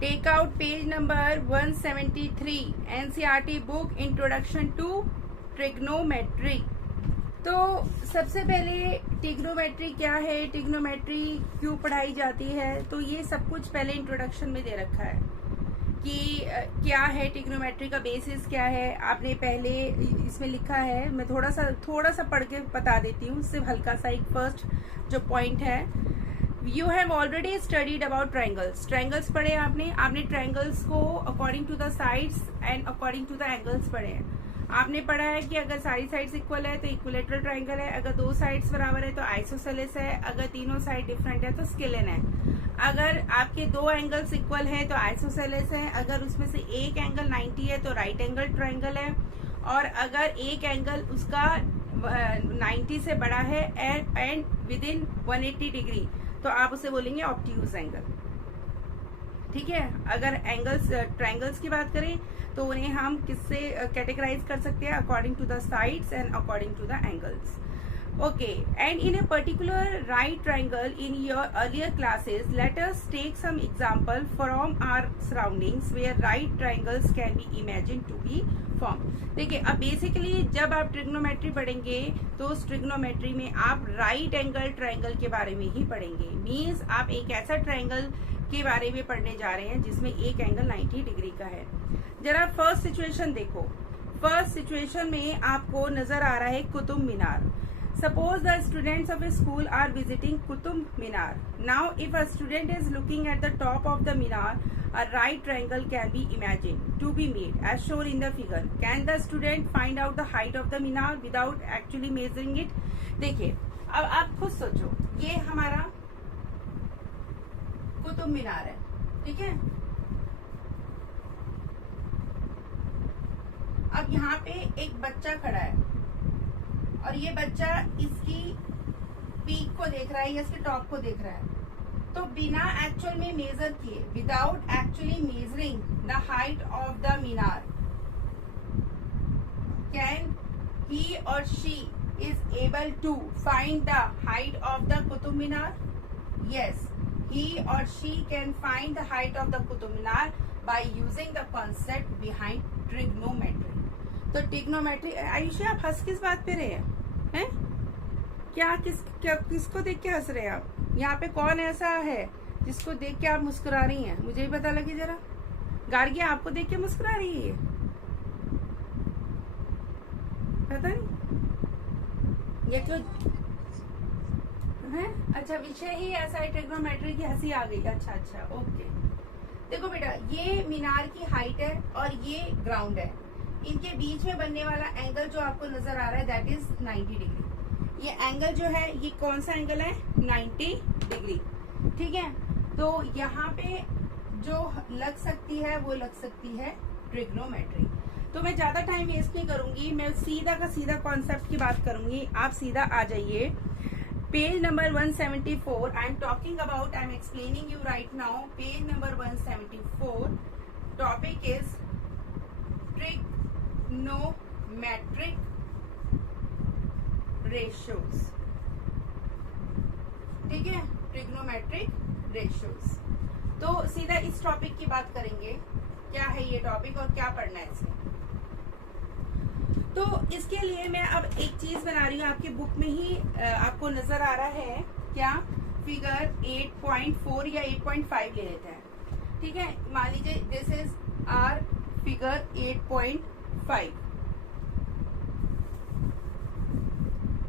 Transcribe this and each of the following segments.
Take out page number 173 NCERT book introduction to trigonometry. तो सबसे पहले ट्रिग्नोमेट्री क्या है, ट्रिग्नोमेट्री क्यों पढ़ाई जाती है, तो ये सब कुछ पहले इंट्रोडक्शन में दे रखा है कि क्या है ट्रिग्नोमेट्री का बेसिस क्या है। आपने पहले इसमें लिखा है, मैं थोड़ा सा पढ़ के बता देती हूँ, सिर्फ हल्का सा एक फर्स्ट जो पॉइंट है। You have already studied about triangles. Triangles पढ़े आपने ट्राइंगल्स को according to the sides and according to the angles पढ़े हैं। आपने पढ़ा है कि अगर सारी साइड्स इक्वल है तो इक्विलेटरल ट्राइंगल है, अगर दो साइड्स बराबर है तो आइसोसेलेस है, अगर तीनों साइड डिफरेंट है तो स्केलेन है, अगर आपके दो एंगल्स इक्वल है तो आइसोसेलेस है, अगर उसमें से एक एंगल 90 है तो राइट एंगल ट्राइंगल है, और अगर एक एंगल उसका 90 से बड़ा है एंड विद इन 180 डिग्री तो आप उसे बोलेंगे ऑब्ट्यूज एंगल। ठीक है, अगर एंगल्स ट्राइंगल्स की बात करें तो उन्हें हम किससे कैटेगराइज कर सकते हैं, according to the sides and according to the angles. Okay, and in a particular right triangle in your earlier classes, let us take some example from our surroundings where right triangles can be imagined to be formed. देखिए, अब basically जब आप trigonometry पढ़ेंगे तो उस trigonometry में आप right angle triangle के बारे में ही पढ़ेंगे। मीन्स आप एक ऐसा ट्राइंगल के बारे में पढ़ने जा रहे हैं जिसमें एक एंगल 90 डिग्री का है। जरा फर्स्ट सिचुएशन देखो। फर्स्ट सिचुएशन में आपको नजर आ रहा है Qutub Minar. Suppose the students of a school are visiting Qutub Minar. Now, if a student is looking at the top of the minar, a right triangle can be imagined to be made as shown in the figure. Can the student find out the height of the minar without actually measuring it? देखिए, अब आप खुद सोचो, ये हमारा कुतुब मीनार है, ठीक है। अब यहाँ पे एक बच्चा खड़ा है और ये बच्चा इसकी पीक को देख रहा है या इसके टॉप को देख रहा है। तो बिना एक्चुअल में मेजर किए, without actually measuring the height of the minar, can he or she is able to find the height of the Qutub Minar? Yes, he or she can find the height of the Qutub Minar by using the concept behind trigonometry. तो trigonometry, Ayushi आप हंस किस बात पे रहे हैं? किसको देख के हंस रहे हैं आप? यहाँ पे कौन ऐसा है जिसको देख के आप मुस्कुरा रही हैं? मुझे भी पता लगे जरा। गार्गी आपको देख के मुस्कुरा रही है, पता नहीं ये क्यों है? अच्छा, विषय ही ऐसा है ट्रिग्नोमेट्री की, हंसी आ गई। अच्छा, ओके। देखो बेटा, ये मीनार की हाइट है और ये ग्राउंड है। इनके बीच में बनने वाला एंगल जो आपको नजर आ रहा है दैट इज 90 डिग्री। ये एंगल जो है ये कौन सा एंगल है? 90 डिग्री। ठीक है, तो यहाँ पे जो लग सकती है वो लग सकती है ट्रिग्नोमेट्री। तो मैं ज्यादा टाइम वेस्ट नहीं करूंगी, मैं सीधा का सीधा कॉन्सेप्ट की बात करूंगी। आप सीधा आ जाइए page number 174। I am talking about, I am explaining you right now page number 174। Topic is trigonometric ratios. ठीक है, ट्रिग्नोमेट्रिक रेशियोज। तो सीधा इस टॉपिक की बात करेंगे, क्या है ये टॉपिक और क्या पढ़ना है इसमें। तो इसके लिए मैं अब एक चीज बना रही हूँ, आपकी बुक में ही आपको नजर आ रहा है क्या, फिगर 8.4 या 8.5 ले लेते हैं। ठीक है, मान लीजिए दिस इज आर फिगर 8.5।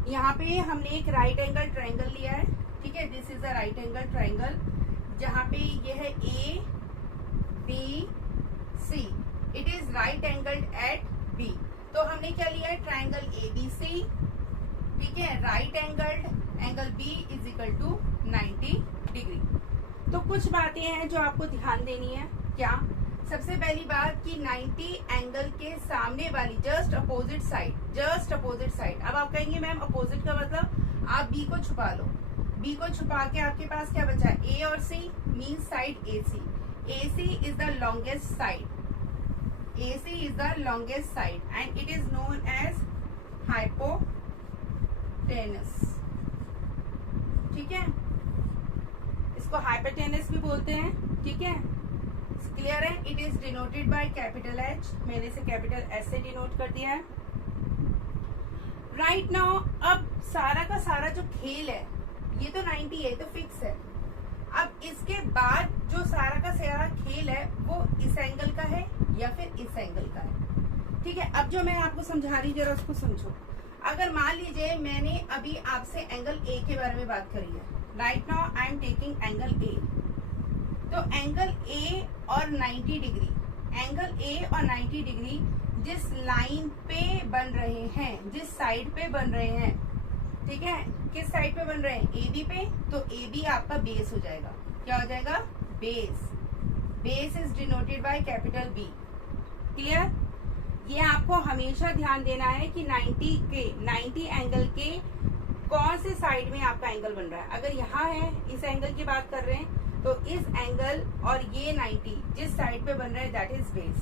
यहाँ पे हमने एक राइट एंगल ट्राइंगल लिया है। ठीक है, this is a right angle triangle जहाँ पे ये है A B C. It is right angled at B. तो हमने क्या लिया है? Triangle ABC। ठीक है, right angled angle B is equal to 90 degree. तो कुछ बातें हैं जो आपको ध्यान देनी है। क्या? सबसे पहली बात कि 90 एंगल के सामने वाली जस्ट अपोजिट साइड। अब आप कहेंगे मैम अपोजिट का मतलब, आप B को छुपा लो। B को छुपा के आपके पास क्या बचा? A और C means side AC। AC is the longest side. AC is the longest side and it is known as hypotenuse। ठीक है, इसको hypotenuse भी बोलते हैं। ठीक है, क्लियर है? It is denoted by capital H, मैंने इसे कैपिटल एच से डिनोट कर दिया है। राइट नाउ अब सारा का सारा जो खेल है, ये तो 90 है, तो फिक्स है। अब इसके बाद जो सारा का सारा खेल है वो इस एंगल का है या फिर इस एंगल का है। ठीक है, अब जो मैं आपको समझा रही जरा उसको समझो। अगर मान लीजिए मैंने अभी आपसे एंगल ए के बारे में बात करी है। Right now I am taking angle A. तो एंगल ए और 90 डिग्री, एंगल ए और 90 डिग्री जिस लाइन पे बन रहे हैं, जिस साइड पे बन रहे हैं, ठीक है, किस साइड पे बन रहे हैं? ए बी पे। तो ए बी आपका बेस हो जाएगा। क्या हो जाएगा? Base. Base is denoted by capital B. Clear? ये आपको हमेशा ध्यान देना है कि 90 एंगल के कौन से साइड में आपका एंगल बन रहा है। अगर यहाँ है, इस एंगल की बात कर रहे हैं, तो इस एंगल और ये 90 जिस साइड पे बन रहा है that is base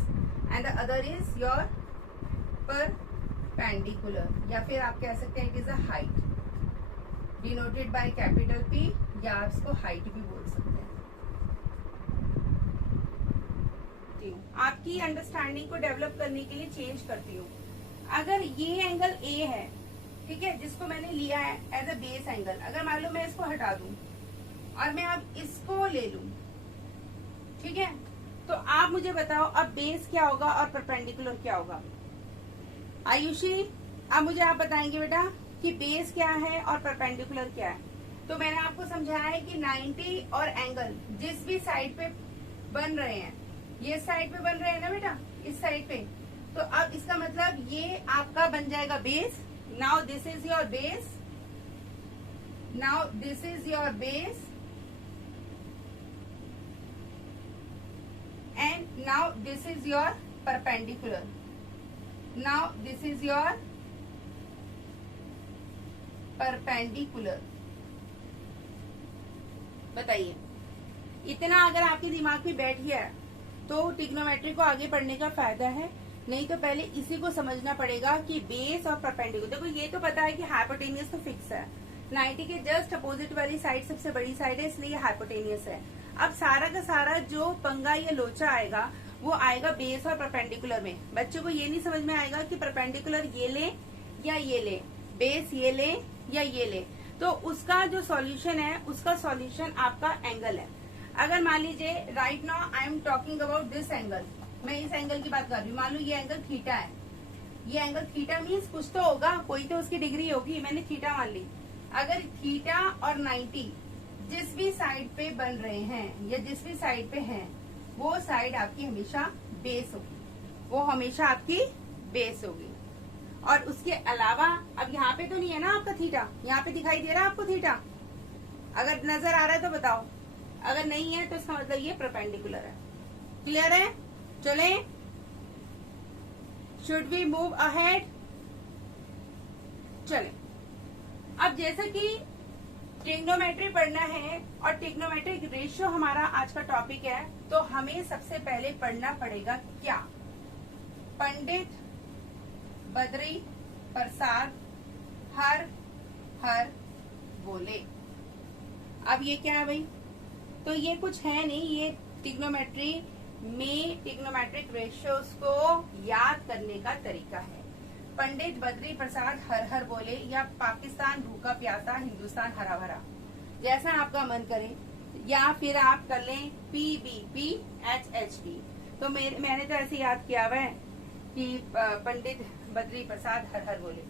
and the other is your perpendicular, या फिर आप कह सकते हैं it is a height denoted by capital P, या आप इसको हाइट भी बोल सकते हैं। आपकी अंडरस्टैंडिंग को डेवलप करने के लिए चेंज करती हूँ। अगर ये एंगल ए है, ठीक है, जिसको मैंने लिया है एज अ बेस एंगल, अगर मान लो मैं इसको हटा दूं और मैं अब इसको ले लूं, ठीक है, तो आप मुझे बताओ अब बेस क्या होगा और परपेंडिकुलर क्या होगा? आयुषी, अब मुझे आप बताएंगे बेटा कि बेस क्या है और परपेंडिकुलर क्या है। तो मैंने आपको समझाया है कि 90 और एंगल जिस भी साइड पे बन रहे हैं, ये साइड पे बन रहे हैं ना बेटा, इस साइड पे, तो अब इसका मतलब ये आपका बन जाएगा base. Now this is your base, now this is your base, and now this is your perpendicular. Now this is your perpendicular. बताइए, इतना अगर आपके दिमाग में बैठ गया है तो ट्रिग्नोमेट्री को आगे पढ़ने का फायदा है। नहीं तो पहले इसी को समझना पड़ेगा कि बेस और परपेंडिकुलर। देखो ये तो पता है कि हाइपोटेनियस तो फिक्स है, 90 के जस्ट अपोजिट वाली साइड सबसे बड़ी साइड है, इसलिए हाइपोटेनियस है। अब सारा का सारा जो पंगा या लोचा आएगा वो आएगा बेस और परपेंडिकुलर में। बच्चों को ये नहीं समझ में आएगा कि परपेंडिकुलर ये ले या ये ले, बेस ये ले या ये ले। तो उसका जो सॉल्यूशन है, उसका सॉल्यूशन आपका एंगल है। अगर मान लीजिए right now I am talking about this angle, मैं इस एंगल की बात कर रही हूँ। मान लो ये एंगल थीटा है, ये एंगल थीटा मीन्स कुछ तो होगा, कोई तो उसकी डिग्री होगी, मैंने थीटा मान ली। अगर थीटा और 90 जिस भी साइड पे बन रहे हैं या जिस भी साइड पे हैं, वो साइड आपकी हमेशा बेस होगी, वो हमेशा आपकी बेस होगी। और उसके अलावा अब यहाँ पे तो नहीं है ना आपका थीटा, यहाँ पे दिखाई दे रहा है आपको थीटा? अगर नजर आ रहा है तो बताओ, अगर नहीं है तो इसका मतलब ये परपेंडिकुलर है। क्लियर है? चले, शुड वी मूव अहेड? चले, अब जैसे कि ट्रिग्नोमेट्री पढ़ना है और ट्रिग्नोमेट्रिक रेशियो हमारा आज का टॉपिक है, तो हमें सबसे पहले पढ़ना पड़ेगा क्या? पंडित बद्री प्रसाद हर हर बोले। अब ये क्या है भाई? तो ये कुछ है नहीं, ये ट्रिग्नोमेट्री में ट्रिग्नोमेट्रिक रेशियोज को याद करने का तरीका है। पंडित बद्री प्रसाद हर हर बोले, या पाकिस्तान भूखा प्यासा हिंदुस्तान हरा भरा, जैसा आपका मन करे, या फिर आप कर लें PBPHHD। तो मैंने तो ऐसे याद किया हुआ है कि पंडित बद्री प्रसाद हर हर बोले।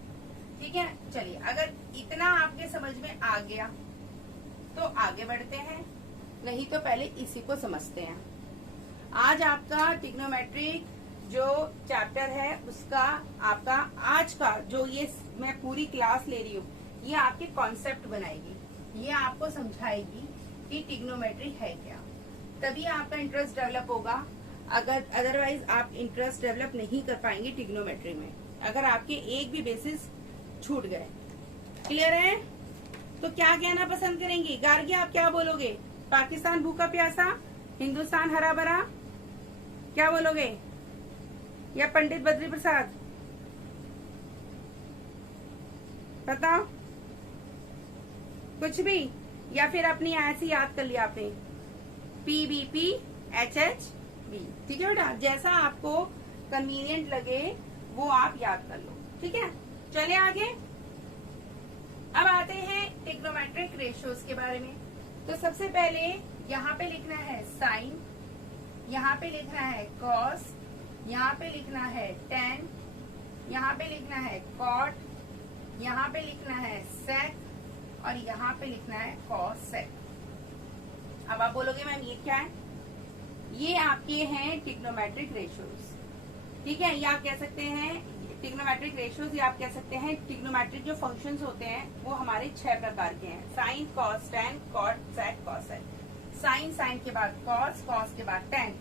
ठीक है, चलिए, अगर इतना आपके समझ में आ गया तो आगे बढ़ते हैं, नहीं तो पहले इसी को समझते हैं। आज आपका ट्रिग्नोमेट्रिक जो चैप्टर है उसका आपका आज का जो ये मैं पूरी क्लास ले रही हूँ, ये आपके कॉन्सेप्ट बनाएगी, ये आपको समझाएगी कि ट्रिग्नोमेट्री है क्या, तभी आपका इंटरेस्ट डेवलप होगा। अगर अदरवाइज आप इंटरेस्ट डेवलप नहीं कर पाएंगे ट्रिग्नोमेट्री में, अगर आपके एक भी बेसिस छूट गए। क्लियर है? तो क्या कहना पसंद करेंगी? गार्गी आप क्या बोलोगे? पाकिस्तान भूखा प्यासा हिंदुस्तान हरा भरा, क्या बोलोगे? या पंडित बद्री प्रसाद? बताओ, कुछ भी, या फिर अपनी ऐसी याद कर लिया आपने PBPHH बी। ठीक है बेटा, जैसा आपको कन्वीनियंट लगे वो आप याद कर लो। ठीक है, चले आगे। अब आते हैं ट्रिग्नोमेट्रिक रेशियोज के बारे में। तो सबसे पहले यहाँ पे लिखना है साइन, यहाँ पे लिखना है कॉस, यहाँ पे लिखना है टेन, यहाँ पे लिखना है कॉट, यहाँ पे लिखना है सेक और यहाँ पे लिखना है कॉस सेक। अब आप बोलोगे मैम ये क्या है? ये आपके हैं ट्रिग्नोमेट्रिक रेशियोज। ठीक है, ये आप कह सकते हैं ट्रिग्नोमेट्रिक रेशियोज, या आप कह सकते हैं ट्रिग्नोमेट्रिक जो फंक्शंस होते हैं वो हमारे 6 प्रकार के हैं। साइन, कॉस, टेन, कॉट, सेक, कॉसेक। साइन, साइन के बाद कॉस, कॉस के बाद टेन,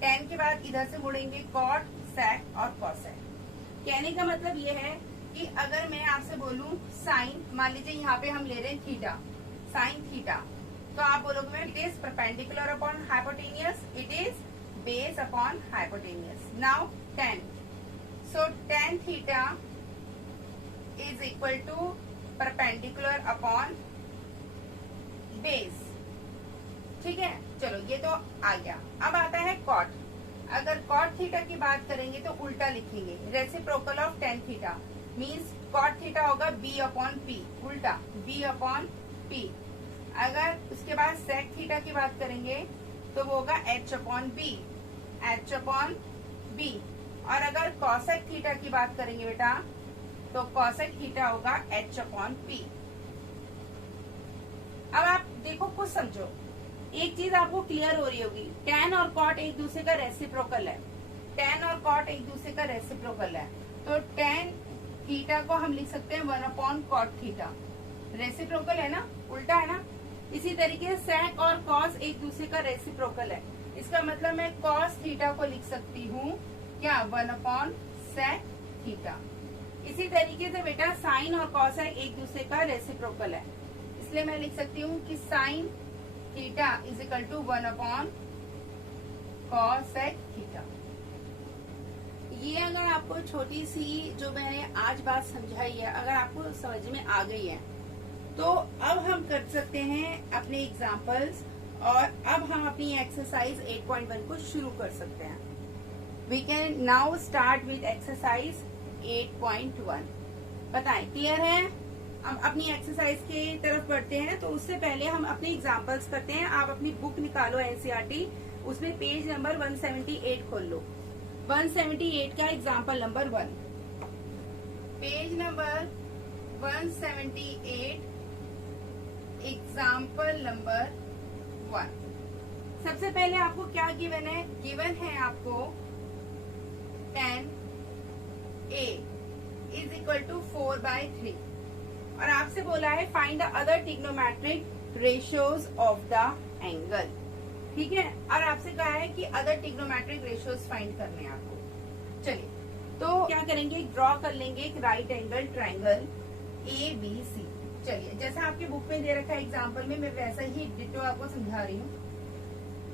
टेन के बाद इधर से मुड़ेंगे कॉट, सेक और कॉसेक। कहने का मतलब ये है कि अगर मैं आपसे बोलूं साइन, मान लीजिए यहाँ पे हम ले रहे हैं थीटा, साइन थीटा, तो आप बोलोगे ma'am it is perpendicular upon hypotenuse, it is base upon hypotenuse. Now ten, so tan theta is equal to perpendicular upon base। ठीक है, चलो ये तो आ गया। अब आता है cot। अगर cot थीटा की बात करेंगे तो उल्टा लिखेंगे, reciprocal of tan theta means cot theta होगा b अपॉन p, उल्टा b अपॉन p। अगर उसके बाद sec थीटा की बात करेंगे तो वो होगा h upon b, h upon b। और अगर कॉसेक थीटा की बात करेंगे बेटा तो कॉसेक थीटा होगा h अपॉन p। अब आप देखो, कुछ समझो, एक चीज आपको क्लियर हो रही होगी, tan और cot एक दूसरे का रेसिप्रोकल है, tan और cot एक दूसरे का रेसिप्रोकल है। तो tan थीटा को हम लिख सकते हैं 1 अपॉन cot थीटा, रेसिप्रोकल है ना, उल्टा है ना। इसी तरीके से sec और cos एक दूसरे का रेसिप्रोकल है, इसका मतलब मैं cos थीटा को लिख सकती हूँ क्या, 1 अपॉन सेक थीटा। इसी तरीके से बेटा साइन और कॉसेक एक दूसरे का रेसिप्रोकल है, इसलिए मैं लिख सकती हूँ कि sine theta is equal to 1 upon cosec theta. ये अगर आपको छोटी सी जो मैंने आज बात समझाई है अगर आपको समझ में आ गई है तो अब हम कर सकते हैं अपने एग्जाम्पल्स, और अब हम अपनी एक्सरसाइज 8.1 को शुरू कर सकते हैं। We can now start with exercise 8.1। बताएं, क्लियर है? अब अपनी एक्सरसाइज की तरफ बढ़ते हैं, तो उससे पहले हम अपने एग्जांपल्स करते हैं। आप अपनी बुक निकालो एनसीईआरटी, उसमें पेज नंबर 178 खोल लो। 178 का example number 1, page number 178, example number 1। सबसे पहले आपको क्या गिवन है? गिवन है आपको tan A is equal to 4/3 और आपसे बोला है find the other trigonometric ratios of the angle. ठीक है, और आपसे कहा है कि अदर ट्रिग्नोमेट्रिक रेशियोज फाइंड करने हैं आपको। चलिए, तो क्या करेंगे, ड्रॉ कर लेंगे एक राइट एंगल ट्राइंगल ABC। चलिए, जैसा आपके बुक में दे रखा है एग्जाम्पल में, मैं वैसा ही डिटो आपको समझा रही हूँ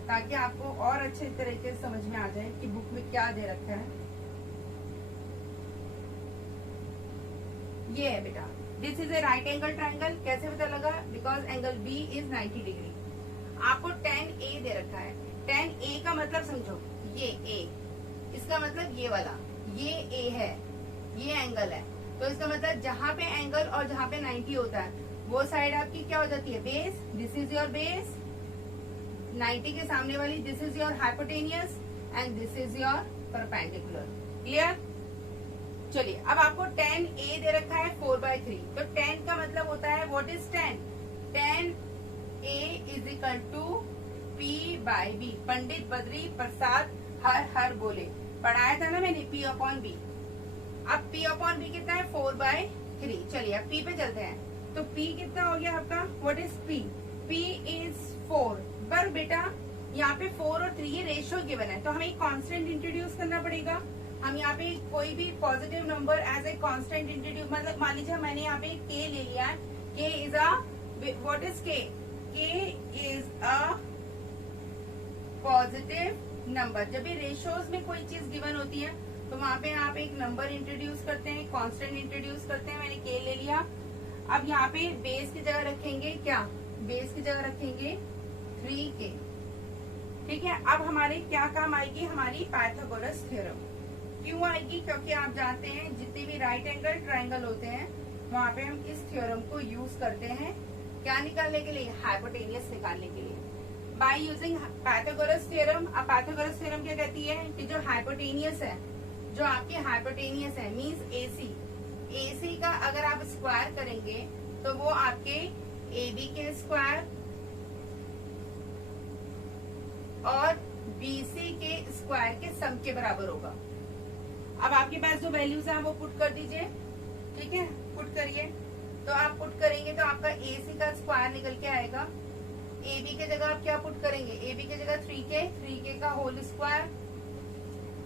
ताकि आपको और अच्छे तरीके से समझ में आ जाए कि बुक में क्या दे रखा है। ये है बेटा, this is a right angle triangle. कैसे पता लगा? Because angle B is 90 degree. आपको tan A दे रखा है, tan A का मतलब समझो, ये A, इसका मतलब ये वाला, ये A है, ये एंगल है, तो इसका मतलब जहाँ पे एंगल और जहाँ पे 90 होता है वो साइड आपकी क्या हो जाती है, base. This is your base, 90 के सामने वाली this is your hypotenuse and this is your perpendicular. Clear? चलिए, अब आपको tan A दे रखा है 4/3, तो tan का मतलब होता है, what is tan? tan A is equal to P/B। Pandit Badri Prasad Har Har बोले, पढ़ाया था ना मैंने, P अपॉन B। अब P अपॉन B कितना है, 4/3। चलिए अब P पे चलते हैं, तो P कितना हो गया आपका, what is P? P is 4। पर बेटा यहाँ पे 4 और 3 ये रेशियो गिवन है, तो हमें एक कांस्टेंट इंट्रोड्यूस करना पड़ेगा। हम यहाँ पे कोई भी positive number as a constant introduce, मतलब मान लीजिए मैंने यहाँ पे k ले लिया है, k is a, what is k? k is a positive number. जब भी रेशियोज में कोई चीज गिवन होती है तो वहाँ पे आप एक नंबर इंट्रोड्यूस करते हैं, कांस्टेंट इंट्रोड्यूस करते हैं। मैंने k ले लिया। अब यहाँ पे बेस की जगह रखेंगे क्या, बेस की जगह रखेंगे 3k। ठीक है, अब हमारे क्या काम आएगी, हमारी पाइथागोरस थ्योरम। क्यों आएगी, क्योंकि आप जानते हैं जितने भी राइट एंगल ट्रायंगल होते हैं वहां पे हम इस थ्योरम को यूज करते हैं क्या निकालने के लिए, हाइपोटेनियस निकालने के लिए, बाय यूजिंग पाइथागोरस थ्योरम। अब पाइथागोरस थ्योरम क्या कहती है कि जो हाइपोटेनियस है, जो आपकी हाइपोटेनियस है मींस एसी का अगर आप स्क्वायर करेंगे तो वो आपके AB के स्क्वायर और BC के स्क्वायर के सम के बराबर होगा। अब आपके पास जो वैल्यूज है वो पुट कर दीजिए, ठीक है, पुट करिए। तो आप पुट करेंगे तो आपका AC का स्क्वायर निकल के आएगा। AB के जगह आप क्या पुट करेंगे, AB के जगह 3K का होल स्क्वायर।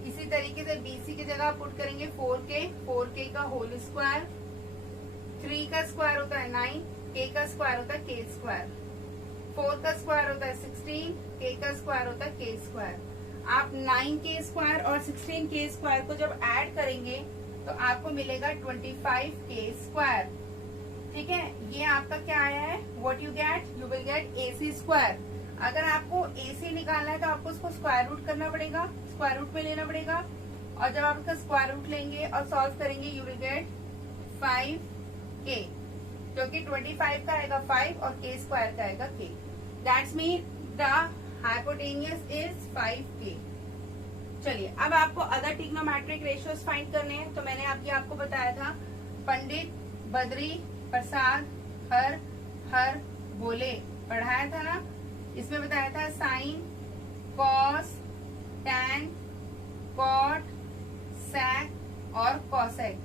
इसी तरीके से BC की जगह पुट करेंगे 4K का होल स्क्वायर। 3 का स्क्वायर होता है 9, K का स्क्वायर होता है K स्क्वायर, 4 का स्क्वायर होता है 16, K का स्क्वायर होता है K स्क्वायर। आप 9K स्क्वायर और 16K स्क्वायर को जब ऐड करेंगे तो आपको मिलेगा 25K स्क्वायर। ठीक है, ये आपका क्या आया है, what you get, you will get AC square. अगर आपको AC निकालना है तो आपको उसको स्क्वायर रूट करना पड़ेगा, स्क्वायर रूट में लेना पड़ेगा, और जब आप उसका स्क्वायर रूट लेंगे और सॉल्व करेंगे यू विल गेट 5K, क्योंकि 25 का आएगा 5 और K स्क्वायर का आएगा K। That's mean the hypotenuse is 5K। चलिए, अब आपको अदर ट्रिग्नोमेट्रिक रेशियोज फाइंड करने हैं। तो मैंने आपको बताया था पंडित, बद्री, प्रसाद, हर बोले, पढ़ाया था ना। इसमें बताया था साइन, कॉस, टैन, कॉट, सेक और कॉसेक।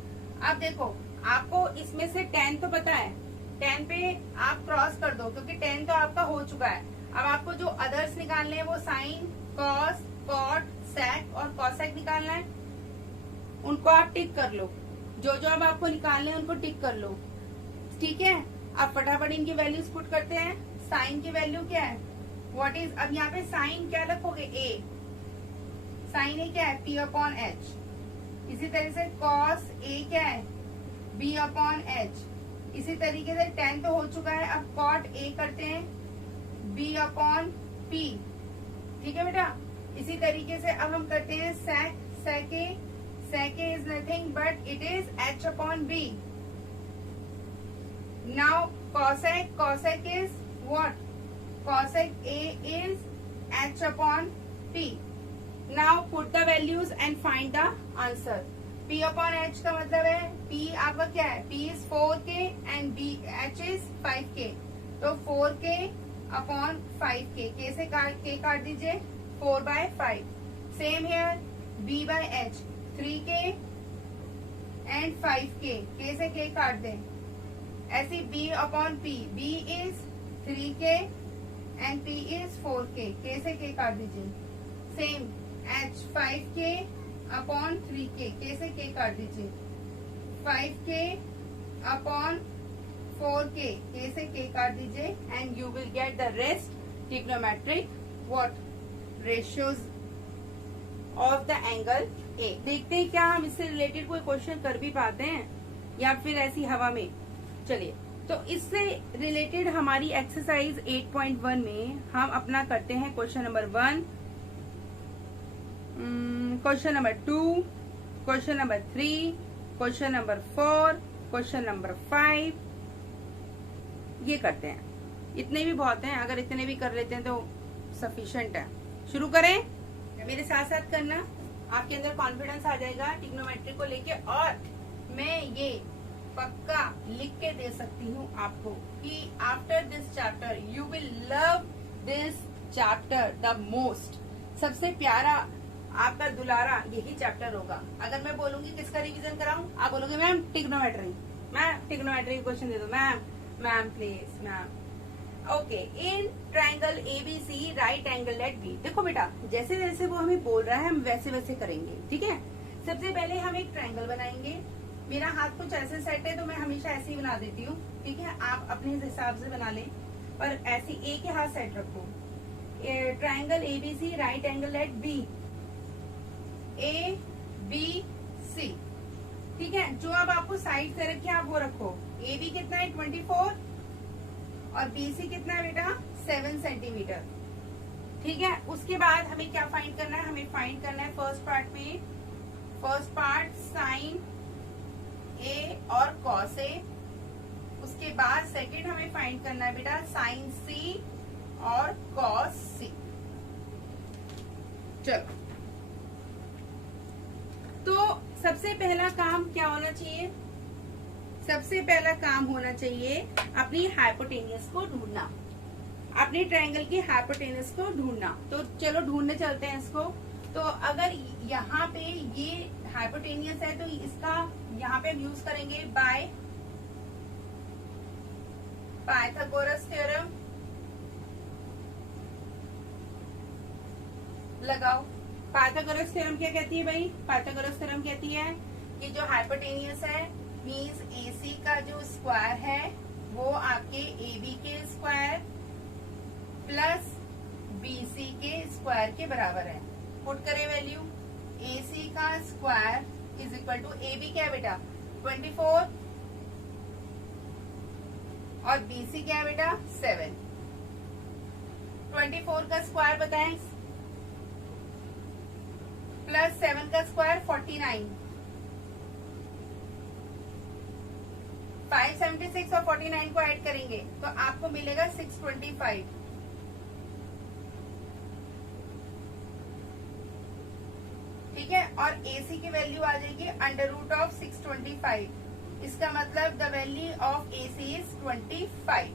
अब देखो, आपको इसमें से टैन तो पता है, टैन पे आप क्रॉस कर दो क्योंकि टैन तो आपका हो चुका है। अब आपको जो अदर्स निकालने हैं वो साइन, कॉस, कॉट, सेक और कॉसेक निकालना है। उनको आप टिक कर लो, जो अब आपको निकालने हैं उनको टिक कर लो, ठीक है। अब फटाफट इनकी वैल्यूज पुट करते हैं। साइन की वैल्यू क्या है, व्हाट इज, अब यहाँ पे साइन क्या रखोगे, ए, साइन ए क्या है, P/H। इसी तरह से कॉस ए क्या है, B/H। इसी तरीके से टैन तो हो चुका है, अब कॉट ए करते हैं B/P। ठीक है बेटा, इसी तरीके से अब हम करते हैं sec A is nothing but it is H/B। Now cosec is what, cosec A is H/P। Now put the values and find the answer। P/H का मतलब है, P आपका क्या है, P is 4K and H is 5K, तो 4K/5K, K से K काट दीजिए, 4/5। Same here, B/H 3K and 5K, K से K काट दें। ऐसी B/P, B is 3K and P is 4K, K से K काट दीजिए। सेम H 5K/3K, K से K काट दीजिए। 5K/4K, K से K काट दीजिए, and you will get the rest trigonometric what ratios of the angle A। देखते हैं क्या हम इससे रिलेटेड कोई क्वेश्चन कर भी पाते हैं या फिर ऐसी हवा में। चलिए, तो इससे रिलेटेड हमारी एक्सरसाइज 8.1 में हम अपना करते हैं question number 1, question number 2, question number 3, question number 4, question number 5। ये करते हैं, इतने भी बहुत हैं, अगर इतने भी कर लेते हैं तो सफिशिएंट है। शुरू करें, मेरे साथ साथ करना, आपके अंदर कॉन्फिडेंस आ जाएगा ट्रिग्नोमेट्री को लेके। और मैं ये पक्का लिख के दे सकती हूँ आपको कि after this chapter you will love this chapter the most. सबसे प्यारा, आपका दुलारा यही चैप्टर होगा। अगर मैं बोलूंगी किसका रिवीजन कराऊं, आप बोलोगे ma'am trigonometry, ma'am trigonometry question दे दो, ma'am please ma'am. Okay, in triangle ABC right angle at B। देखो बेटा, जैसे जैसे वो हमें बोल रहा है हम वैसे वैसे करेंगे, ठीक है। सबसे पहले हम एक ट्रायंगल बनाएंगे। मेरा हाथ कुछ ऐसे सेट है तो मैं हमेशा ऐसे ही बना देती हूँ, ठीक है। आप अपने हिसाब से बना लें, पर ऐसे एक ही हाथ सेट रखो। Triangle ABC right angle at B, ABC, ठीक है। जो अब आपको साइड से रखे आप वो रखो। AB कितना है 24 और BC कितना है बेटा 7 सेंटीमीटर, ठीक है। उसके बाद हमें क्या फाइंड करना है, हमें फाइंड करना है फर्स्ट पार्ट में, फर्स्ट पार्ट साइन ए और कॉस ए। उसके बाद सेकंड हमें फाइंड करना है बेटा साइन सी और कॉस सी। चलो, तो सबसे पहला काम क्या होना चाहिए, सबसे पहला काम होना चाहिए अपनी हाइपोटेनियस को ढूंढना, अपने ट्रायंगल की हाइपोटेनस को ढूंढना। तो चलो ढूंढने चलते हैं इसको। तो अगर यहाँ पे ये हाइपोटेनियस है तो इसका यहाँ पे हम यूज करेंगे बाय पाइथागोरस थ्योरम। लगाओ। पाइथागोरस थ्योरम क्या कहती है भाई, पाइथागोरस थ्योरम कहती है कि जो हाइपोटेनियस है मीन्स AC का जो स्क्वायर है वो आपके AB के स्क्वायर प्लस BC के स्क्वायर के बराबर है। पुट करें वैल्यू, AC का square is equal to AB क्या है बेटा 24 और BC क्या है बेटा 7। 24 का स्क्वायर बताएं प्लस 7 का स्क्वायर 49, 576 और 49 को ऐड करेंगे तो आपको मिलेगा 625। ठीक है, और AC की वैल्यू आ जाएगी अंडर रूट ऑफ 625। इसका मतलब the value of AC is 25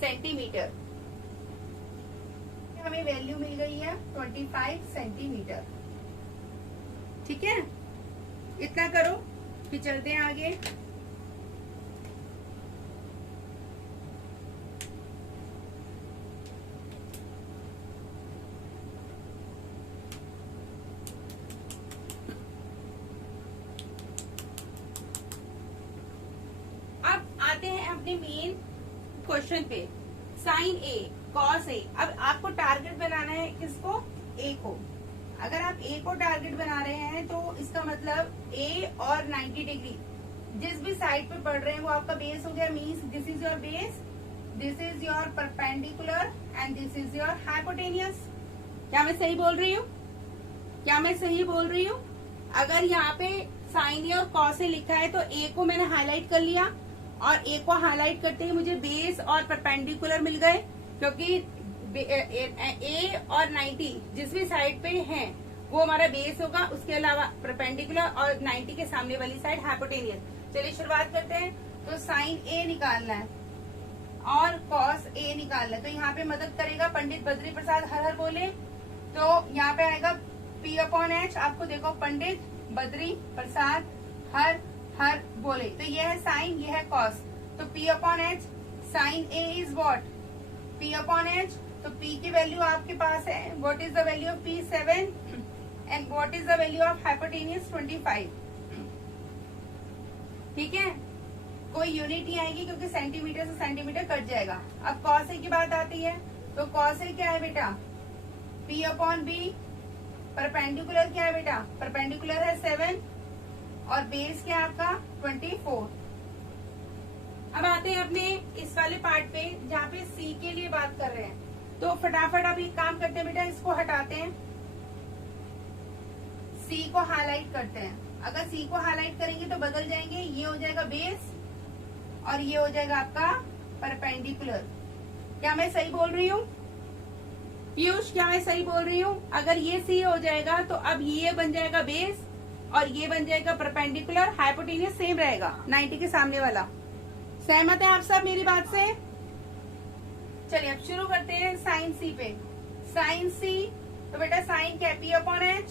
centimetre. हमें वैल्यू मिल गई है 25 सेंटीमीटर। ठीक है, इतना करो फिर चलते हैं आगे। अब आते हैं अपने मेन क्वेश्चन पे, साइन ए कॉस ए। अब आपको टारगेट बनाना है किसको, ए को। अगर आप ए को टारगेट बना रहे हैं तो इसका मतलब ए और 90 डिग्री जिस भी साइड पे पड़ रहे हैं वो आपका बेस हो गया। Means this is your base, this is your perpendicular and this is your hypotenuse. क्या मैं सही बोल रही हूँ, क्या मैं सही बोल रही हूँ? अगर यहाँ पे साइन ए और कॉस ए लिखा है तो ए को मैंने हाईलाइट कर लिया और ए को हाईलाइट करते ही मुझे बेस और परपेंडिकुलर मिल गए, क्योंकि ए और 90 जिस भी साइड पे है वो हमारा बेस होगा, उसके अलावा परपेंडिकुलर और 90 के सामने वाली साइड हाइपोटेनियस। चलिए शुरुआत करते हैं। तो साइन ए निकालना है और कॉस ए निकालना है, तो यहाँ पे मदद करेगा पंडित बद्री प्रसाद हर हर बोले। तो यहाँ पे आएगा P/H। आपको देखो पंडित बद्री प्रसाद हर हर बोले, तो ये है साइन, ये है कॉस। तो P/H sign A is what P/H। तो P की वैल्यू आपके पास है, what is the value of P 7 and what is the value of hypotenuse 25। ठीक है, कोई यूनिट नहीं आएगी क्योंकि सेंटीमीटर से सेंटीमीटर कट जाएगा। अब कॉस ए की बात आती है, तो कॉस ए क्या है बेटा P/B। परपेंडिकुलर क्या है बेटा, परपेंडिकुलर है 7 और बेस क्या है आपका 24। अब आते हैं अपने इस वाले पार्ट पे जहाँ पे सी के लिए बात कर रहे हैं। तो फटाफट अब एक काम करते हैं बेटा, इसको हटाते हैं, सी को हाईलाइट करते हैं। अगर सी को हाईलाइट करेंगे तो बदल जाएंगे, ये हो जाएगा बेस और ये हो जाएगा आपका परपेंडिकुलर। क्या मैं सही बोल रही हूँ पीयूष, क्या मैं सही बोल रही हूँ? अगर ये सी हो जाएगा तो अब ये बन जाएगा बेस और ये बन जाएगा परपेंडिकुलर, हाइपोटेनियस सेम रहेगा 90 के सामने वाला। सहमत है आप सब मेरी बात से? चलिए अब शुरू करते हैं साइन सी पे। साइन सी तो बेटा साइन क्या P/H।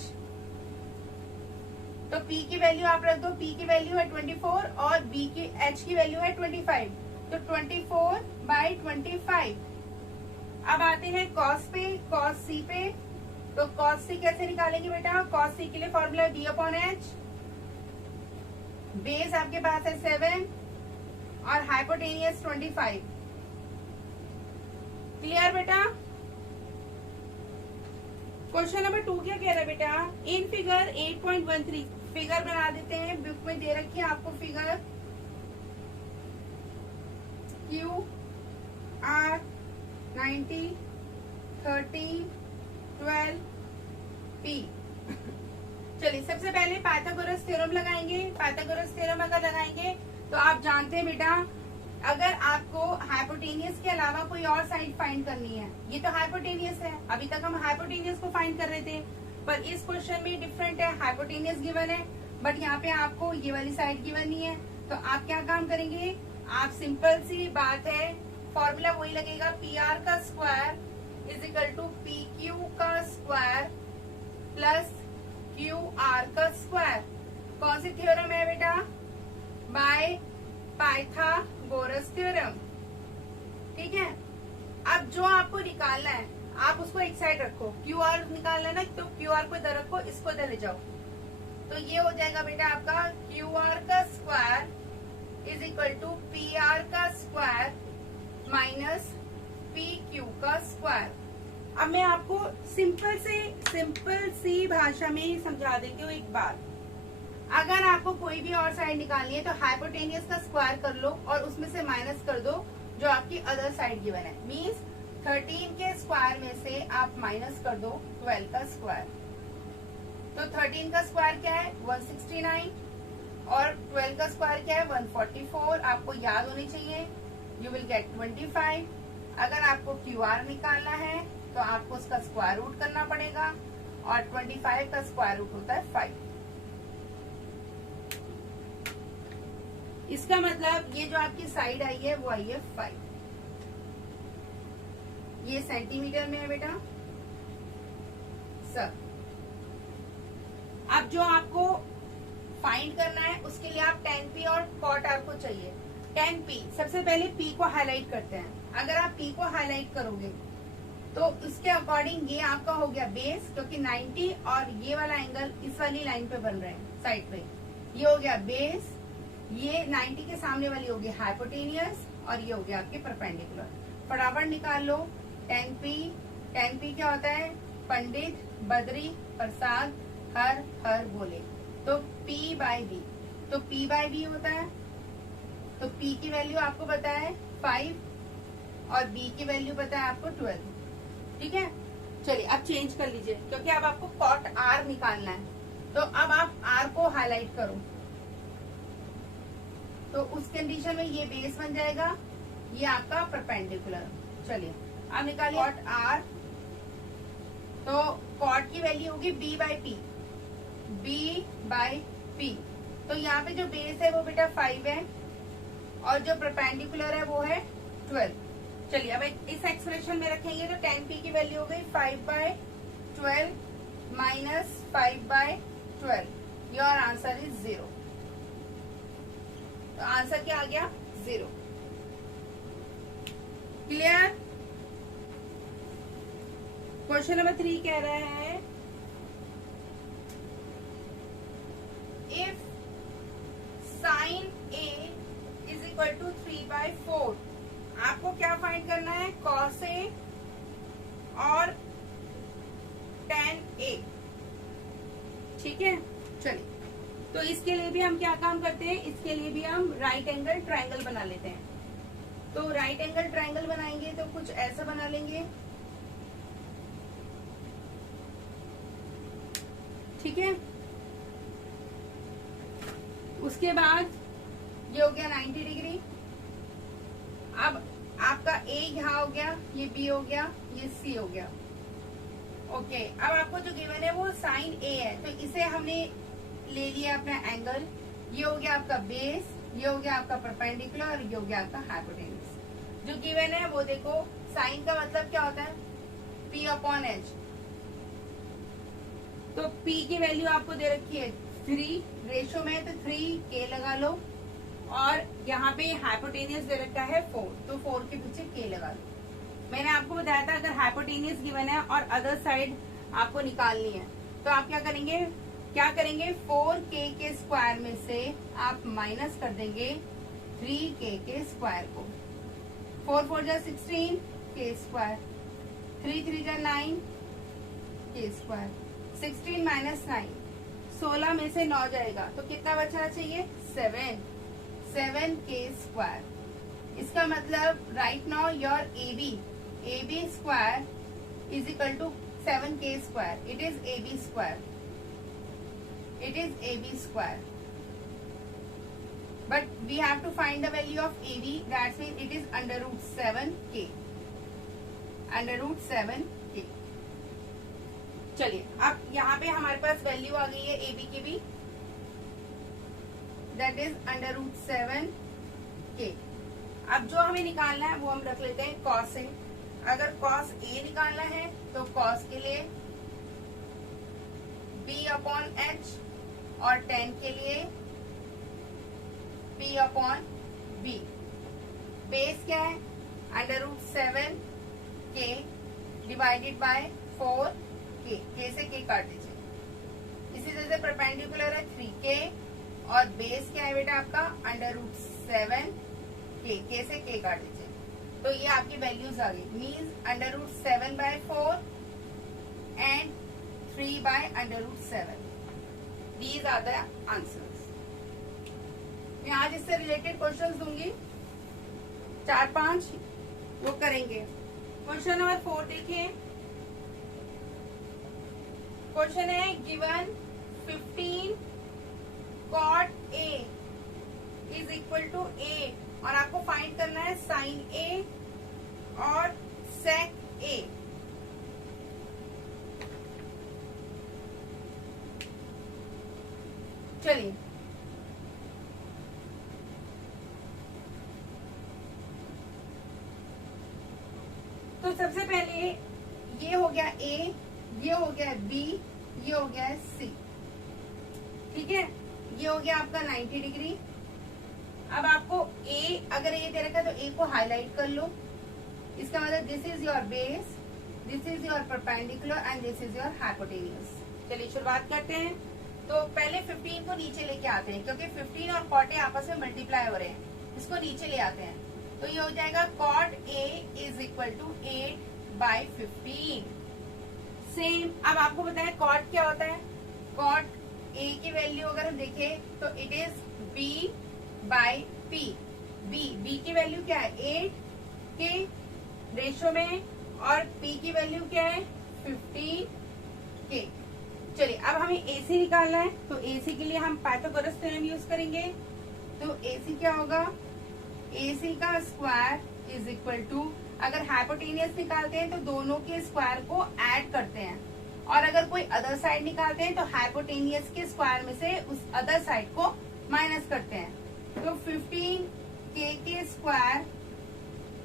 तो P की वैल्यू आप रख दो, P की वैल्यू है 24 और B की H की वैल्यू है 25। तो 24/25। अब आते हैं कॉस पे, कॉस सी पे। तो कॉस सी कैसे निकालेंगे बेटा, कॉस सी के लिए फॉर्मूला B/H। बेस आपके पास है 7 और हाइपोटेनियस 25। क्लियर बेटा? क्वेश्चन नंबर 2 क्या कह रहा है बेटा, इन फिगर 8.13 फिगर बना देते हैं, बुक में दे रखी है आपको फिगर Q R 90 13, 12 p। चलिए सबसे पहले पाइथागोरस थ्योरम लगाएंगे। पाइथागोरस थ्योरम अगर लगाएंगे तो आप जानते हैं बेटा, अगर आपको हाइपोटेनियस के अलावा कोई और साइड फाइंड करनी है, ये तो हाइपोटेनियस है, अभी तक हम हाइपोटेनियस को फाइंड कर रहे थे, पर इस क्वेश्चन में डिफरेंट है। हाइपोटेनियस गिवन है बट यहाँ पे आपको ये वाली साइड गिवन नहीं है, तो आप क्या काम करेंगे, आप सिंपल सी बात है, फॉर्मूला वही लगेगा, पी आर का square is equal to P Q का स्क्वायर प्लस क्यू आर का स्क्वायर। कौन सी थ्योरम है बेटा, बाय पाइथागोरस थ्योरम। ठीक है, अब जो आपको निकालना है आप उसको एक साइड रखो, क्यू आर निकालना है ना, तो क्यू आर को इधर रखो, इसको इधर ले जाओ, तो ये हो जाएगा बेटा आपका क्यू आर का square is equal to P R का स्क्वायर माइनस पी क्यू का स्क्वायर। अब मैं आपको सिंपल सी भाषा में समझा देती हूँ एक बात। अगर आपको कोई भी और साइड निकालनी है तो हाइपोटेनियस का स्क्वायर कर लो और उसमें से माइनस कर दो जो आपकी अदर साइड गिवन है। मींस 13 के स्क्वायर में से आप माइनस कर दो 12 का स्क्वायर, तो 13 का स्क्वायर क्या है 169 और 12 का स्क्वायर क्या है 144। आपको याद होनी चाहिए, यू विल गेट 25। अगर आपको क्यू आर निकालना है तो आपको उसका स्क्वायर रूट करना पड़ेगा और 25 का स्क्वायर रूट होता है 5। इसका मतलब ये जो आपकी साइड आई है वो आई है 5। ये सेंटीमीटर में है बेटा सब। अब जो आपको फाइंड करना है उसके लिए आप tan p और cot r को चाहिए। tan p, सबसे पहले p को हाईलाइट करते हैं। अगर आप p को हाईलाइट करोगे तो इसके अकॉर्डिंग ये आपका हो गया बेस, क्योंकि 90 और ये वाला एंगल इस वाली लाइन पे बन रहे हैं साइड पे, ये हो गया बेस, ये 90 के सामने वाली होगी हाइपोटेनियस और ये हो गया आपके परपेंडिकुलर। फटाफट निकाल लो tan p क्या होता है, पंडित बद्री प्रसाद हर हर बोले, तो p बाई b, तो p बाई b होता है, तो p की वैल्यू आपको पता है 5 और b की वैल्यू पता है आपको 12। ठीक है, चलिए अब चेंज कर लीजिए क्योंकि अब आपको cot r निकालना है, तो अब आप r को हाईलाइट करो, तो उस कंडीशन में ये बेस बन जाएगा, ये आपका परपेंडिकुलर। चलिए अब निकालिए cot r, तो cot की वैल्यू होगी b बाई p, तो यहाँ पे जो बेस है वो बेटा 5 है और जो परपेंडिकुलर है वो है 12। चलिए अब इस एक्सप्रेशन में रखेंगे तो tan p की वैल्यू हो गई 5/12 माइनस 5/12। Your answer is 0। तो आंसर क्या आ गया 0। क्लियर। क्वेश्चन नंबर 3 कह रहा है if sine a is equal to 3/4, आपको क्या फाइंड करना है, cos a और tan a। ठीक है, चलिए तो इसके लिए भी हम क्या काम करते हैं, इसके लिए भी हम राइट एंगल ट्रायंगल बना लेते हैं। तो राइट एंगल ट्रायंगल बनाएंगे तो कुछ ऐसा बना लेंगे। ठीक है, उसके बाद ये हो गया 90 डिग्री। अब आपका A यहाँ हो गया, ये B हो गया, ये C हो गया। ओके, अब आपको जो गिवन है वो साइन A है, तो इसे हमने ले लिया अपना एंगल। ये हो गया आपका बेस, ये हो गया आपका परपेंडिकुलर और ये हो गया आपका हाइपोटेन्यूज। जो गिवन है वो देखो, साइन का मतलब क्या होता है P/H, तो P की वैल्यू आपको दे रखी है 3, रेशो में तो 3k लगा लो, और यहाँ पे हाइपोटेनियस दे रखा है 4, तो 4 के पीछे k लगा लो। मैंने आपको बताया था अगर हाइपोटेनियस गिवन है और अदर साइड आपको निकालनी है तो आप क्या करेंगे 4k के स्क्वायर में से आप माइनस कर देंगे 3k के स्क्वायर को। 4 4 जा 16 k स्क्वायर, 3 3 जा 9 k स्क्वायर, 16 माइनस 9, 16 में से 9 जाएगा तो कितना बचना चाहिए 7k स्क्वायर। इसका मतलब right now your AB square is equal to 7k square. It is AB square. It is AB square. But we have to find the value of AB. That means it is under root 7k. Under root 7k. चलिए अब यहाँ पे हमारे पास value आ गई है AB की भी. That is under root 7k. अब जो हमें निकालना है वो हम रख लेते हैं cos A. अगर cos A निकालना है तो cos के लिए B अपॉन H और tan के लिए P अपॉन B. बेस क्या है? Under root 7k divided by 4k. k से k काट दीजिए. इसी तरह से परपेंडिकुलर है 3k और बेस क्या है बेटा आपका? Under root 7k. k से k काट दीजिए. तो ये आपकी वैल्यूज आ गई. Means under root 7 by 4 and 3 by under root 7. These are the answers. मैं आज इससे रिलेटेड क्वेश्चंस दूंगी 4-5 वो करेंगे. क्वेश्चन नंबर 4 देखिए. क्वेश्चन है given 15 cot A is equal to A और आपको फाइंड करना है sin A और sec A. चलिए तो सबसे पहले ये हो गया A, ये हो गया B, ये हो गया C. ठीक है, ये हो गया आपका 90 डिग्री. अब आपको A अगर ये दे रखा है तो A को हाईलाइट कर लो. इसका मतलब this is your base, this is your perpendicular and this is your hypotenuse. चलिए शुरुआत करते हैं. तो पहले 15 को नीचे लेके आते हैं क्योंकि 15 और cot A आपस में मल्टीप्लाई हो रहे हैं. इसको नीचे ले आते हैं तो ये हो जाएगा cot A is equal to 8/15. Same अब आपको बताया cot क्या होता है. cot A की वैल्यू अगर हम देखें तो इट इज B/P. B की वैल्यू क्या है? 8 के रेशो में और P की वैल्यू क्या है? 15 के. चलिए अब हमें AC निकालना है तो AC के लिए हम पाइथागोरस थ्योरम यूज करेंगे. तो AC क्या होगा? AC का स्क्वायर इज इक्वल टू, अगर हाइपोटेनियस निकालते हैं तो दोनों के स्क्वायर को ऐड करते हैं और अगर कोई अदर साइड निकालते हैं तो हाइपोटेनियस के स्क्वायर में से उस अदर साइड को माइनस करते हैं. तो 15k के स्क्वायर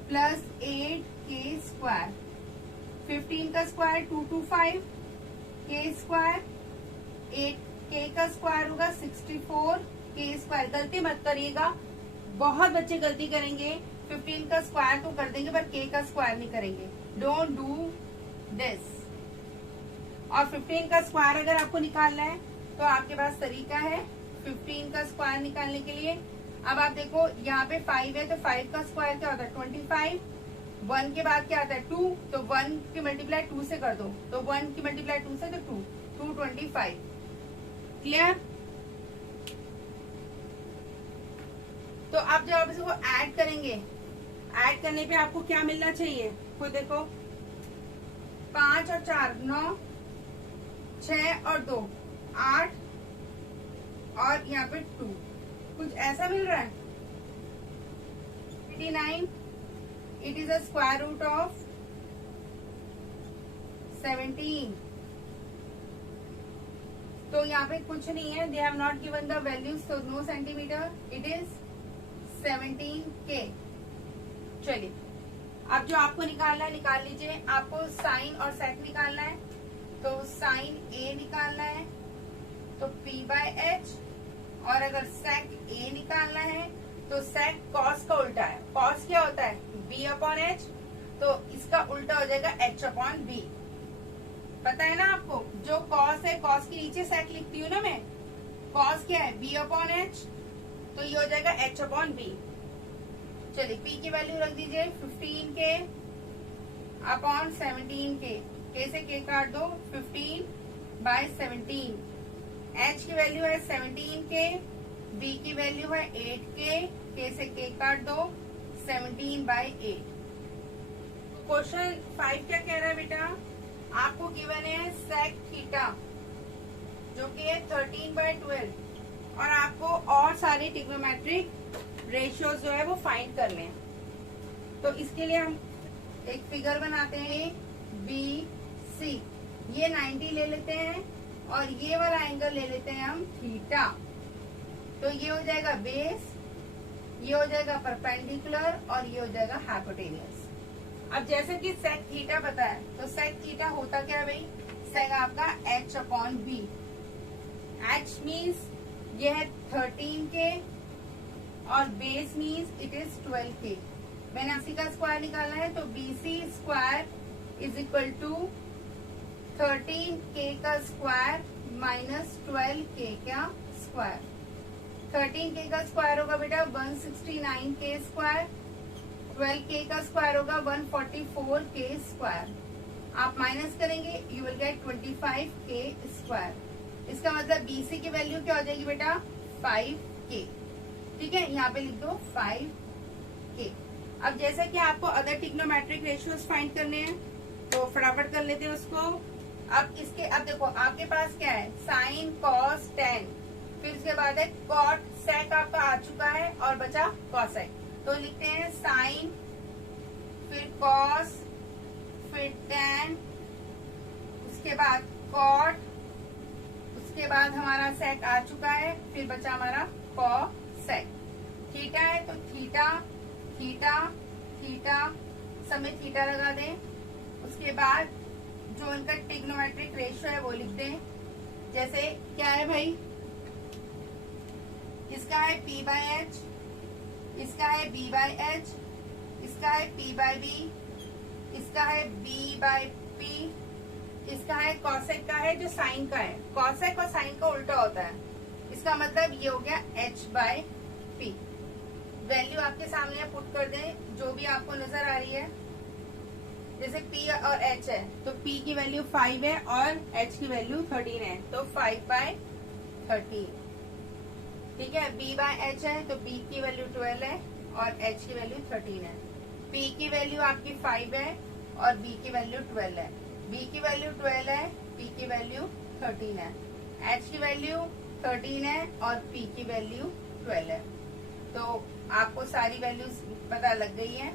प्लस 8k स्क्वायर. 15 का स्क्वायर 225, k स्क्वायर 8k का स्क्वायर होगा 64k स्क्वायर. गलती मत करिएगा, बहुत बच्चे गलती करेंगे. 15 का स्क्वायर तो कर देंगे पर k का स्क्वायर नहीं करेंगे. Don't do this. और 15 का स्क्वायर अगर आपको निकालना है तो आपके पास तरीका है 15 का स्क्वायर निकालने के लिए. अब आप देखो यहाँ पे 5 है तो 5 का स्क्वायर क्या होता है? 25. 1 के बाद क्या आता है? 2. तो 1 की मल्टीप्लाई 2 से कर दो. तो 1 की मल्टीप्लाई 2 से तो 225. क्लियर? तो आप जब आप इसको ऐड करेंगे, ऐड करने पे आपको क्या मिलना चाहिए? खुद देखो, 5 और 4 9, 6 और 2 8 और यहाँ पे 2. कुछ ऐसा मिल रहा है. 89. It is a square root of 17. तो यहाँ पे कुछ नहीं है. They have not given the values, तो no centimetre. It is 17k. चलिए अब जो आपको निकालना है निकाल लीजिए. आपको साइन और सेक निकालना है तो साइन A निकालना है तो P/H और अगर सेक A निकालना है तो सेक कॉस का उल्टा है. कॉस क्या होता है? B/H. तो इसका उल्टा हो जाएगा H/B. पता है ना आपको, जो कॉस है कॉस के नीचे सेक लिखती हूँ ना मैं. कॉस क्या है? B/H. तो ये हो जाएगा H/B. चलिए P की वैल्यू रख दीजिए 15k अपॉन 17k. k से k काट दो. 15/17. H की वैल्यू है 17k. B की वैल्यू है 8k. k से k काट दो. 17/8. क्वेश्चन 5 क्या कह रहा है बेटा? आपको गिवन है sec थीटा जो कि है 13/12 और आपको और सारे ट्रिग्नोमेट्रिक रेशियोज जो है वो फाइंड करने हैं। तो इसके लिए हम एक फिगर बनाते हैं बी सी, ये 90 ले लेते हैं और ये वाला एंगल ले लेते हैं हम थीटा। तो ये हो जाएगा बेस, ये हो जाएगा परपेंडिकुलर और ये हो जाएगा हाइपोटेनियस। अब जैसे कि सेक थीटा पता है तो सेक थीटा होता क्या है भाई, सेक आपका h/b। h मीन्स ये है 13K और base means it is 12K। मैंने 80 का स्क्वायर निकालना है तो BC square is equal to 13K का स्क्वायर माइनस 12K का स्क्वायर। 13K का स्क्वायर होगा बेटा 169K स्क्वायर, 12K का स्क्वायर होगा 144K स्क्वायर। आप माइनस करेंगे you will get 25K square. इसका मतलब BC की वैल्यू क्या हो जाएगी बेटा 5K। ठीक है, यहाँ पे लिख दो 5K। अब जैसा कि आपको अदर ट्रिग्नोमेट्रिक रेशियोज फाइंड करने हैं तो फटाफट कर लेते हैं उसको। अब देखो आपके पास क्या है साइन कॉस टेन, फिर उसके बाद है कॉट, सेक आपका आ चुका है और बचा कॉसेक। तो लिखते हैं साइन फिर कॉस फिर टेन, उसके बाद कॉट, उसके बाद हमारा सेक आ चुका है, फिर बचा हमारा कॉसेक। थीटा है तो थीटा थीटा थीटा सब में थीटा लगा दें। उसके बाद जो इनका ट्रिग्नोमेट्रिक रेशियो है वो लिख दें। जैसे क्या है भाई, इसका है P/H, इसका है B/H, इसका है P/B, इसका है B/P, इसका है कॉसेक का है जो साइन का है। कॉसेक और साइन का उल्टा होता है, इसका मतलब ये हो गया H/P। वैल्यू आपके सामने पुट कर दें जो भी आपको नजर आ रही है। जैसे P और H है तो P की वैल्यू 5 है और H की वैल्यू 13 है तो 5/13। ठीक है, B/H है तो B की वैल्यू 12 है और H की वैल्यू 13 है। P की वैल्यू आपकी 5 है और B की वैल्यू 12 है। B की वैल्यू 12 है, P की वैल्यू 13 है, H की वैल्यू 13 है और P की वैल्यू 12 है। तो आपको सारी वैल्यूज पता लग गई है।